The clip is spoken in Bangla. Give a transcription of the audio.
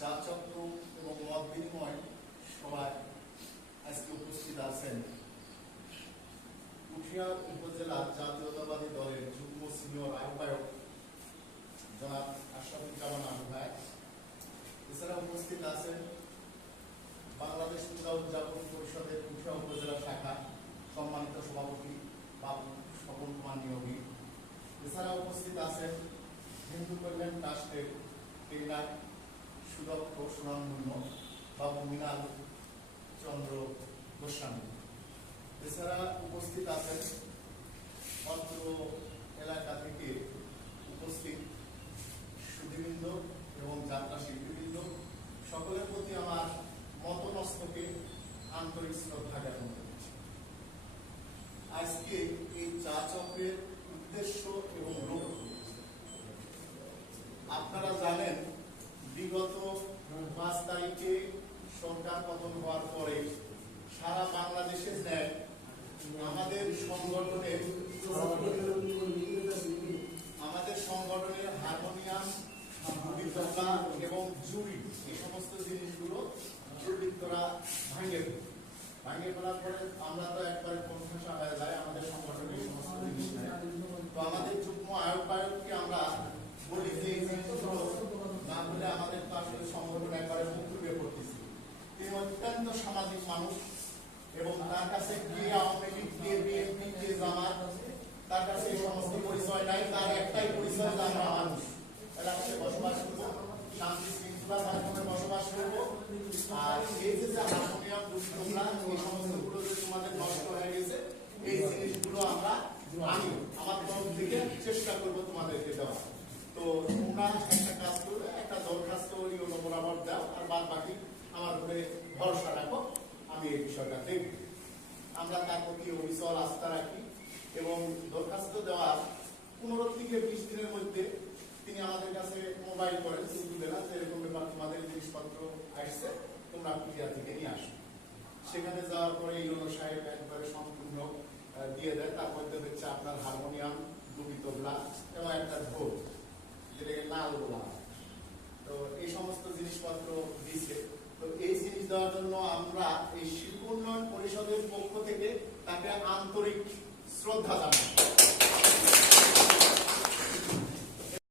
চারচক্র এবং মত বিনিময় সভায় আজকে উপস্থিত আছেন কুঠিয়া উপজেলা জাতীয়তাবাদী দলের যুগ্ম সিনিয়র আহ্বায়ক জনাব আশরাফুজ্জামান আবু ভাই। এছাড়া উপস্থিত আছেন বাংলাদেশ পূজা উদযাপন পরিষদের কুঠিয়া উপজেলা শাখা সম্মানিত সভাপতি বাবু সকল কুমার নিয়োগী। এছাড়া উপস্থিত আছেন হিন্দু কল্যাণ ট্রাস্টের টেন্ডার সুদক্ষ সুনামধন্য বাবু মৃণাল চন্দ্র গোস্বামী। এছাড়া উপস্থিত আছেন অত্র এলাকা থেকে উপস্থিত সুধীবৃন্দ এবং যাত্রা শিল্পীবৃন্দ। সকলের প্রতি আমার মতনস্তকে আন্তরিক শ্রদ্ধা জ্ঞাপন করছি। আজকে এই চা চক্রের উদ্দেশ্য এবং লক্ষ্য আপনারা বিগত পাঁচ তারিখে সরকার পতন হওয়ার পরে সারা বাংলাদেশের ন্যায় আমাদের সংগঠনের আমাদের সংগঠনের হারমোনিয়াম এবং জুড়ি, এই সমস্ত জিনিসগুলো দুর্বৃত্তরা ভাঙে। ভাঙে ফেলার পরে আমরা তো একবারে কনফিউশন হয়ে যায় আমাদের সংগঠনের সমস্ত জিনিস নেই। তো আমাদের যুগ্ম আয়োজককে আমরা বলি যে এই জিনিসগুলো না বলে আমাদের তো আসলে সংগঠন একবারে মুখ ডুবে পড়তেছি তিনি অত্যন্ত সামাজিক মানুষ এবং তার কাছে কে আওয়ামী লীগ কে বিএনপি কে জামাত তার কাছে সমস্ত পরিচয় নাই, তার একটাই পরিচয় যে মানুষ এলাকাতে বসবাস করব, শান্তি শৃঙ্খলার মাধ্যমে বসবাস করব, আর এই যে যে হারমোনিয়াম দুষ্টরা এই সমস্ত যে তোমাদের নষ্ট হয়ে গেছে, এই জিনিসগুলো আমরা আনি আমার তরফ থেকে চেষ্টা করব তোমাদেরকে দেওয়া তো তোমরা একটা কাজ করবে, একটা দরখাস্ত ইউনো বরাবর দাও আর বাদ বাকি আমার উপরে ভরসা রাখো আমি এই বিষয়টা দেখব। আমরা তার প্রতি অবিচল আস্থা রাখি এবং দরখাস্ত দেওয়ার পনেরো থেকে বিশ দিনের মধ্যে তিনি আমাদের কাছে মোবাইল করেন সিদ্ধু দেন যে এরকম ব্যাপার তোমাদের জিনিসপত্র আসছে, তোমরা পুরিয়া থেকে নিয়ে আসো। সেখানে যাওয়ার পরে ইউনো সাহেব একবারে সম্পূর্ণ দিয়ে দেয় তার মধ্যে হচ্ছে আপনার হারমোনিয়াম, দুটি তবলা এবং একটা ঢোল, যেটাকে লাল বলা তো এই সমস্ত জিনিসপত্র দিচ্ছে দেওয়ার জন্য আমরা এই শিল্প উন্নয়ন পরিষদের পক্ষ থেকে তাকে আন্তরিক শ্রদ্ধা জানাই।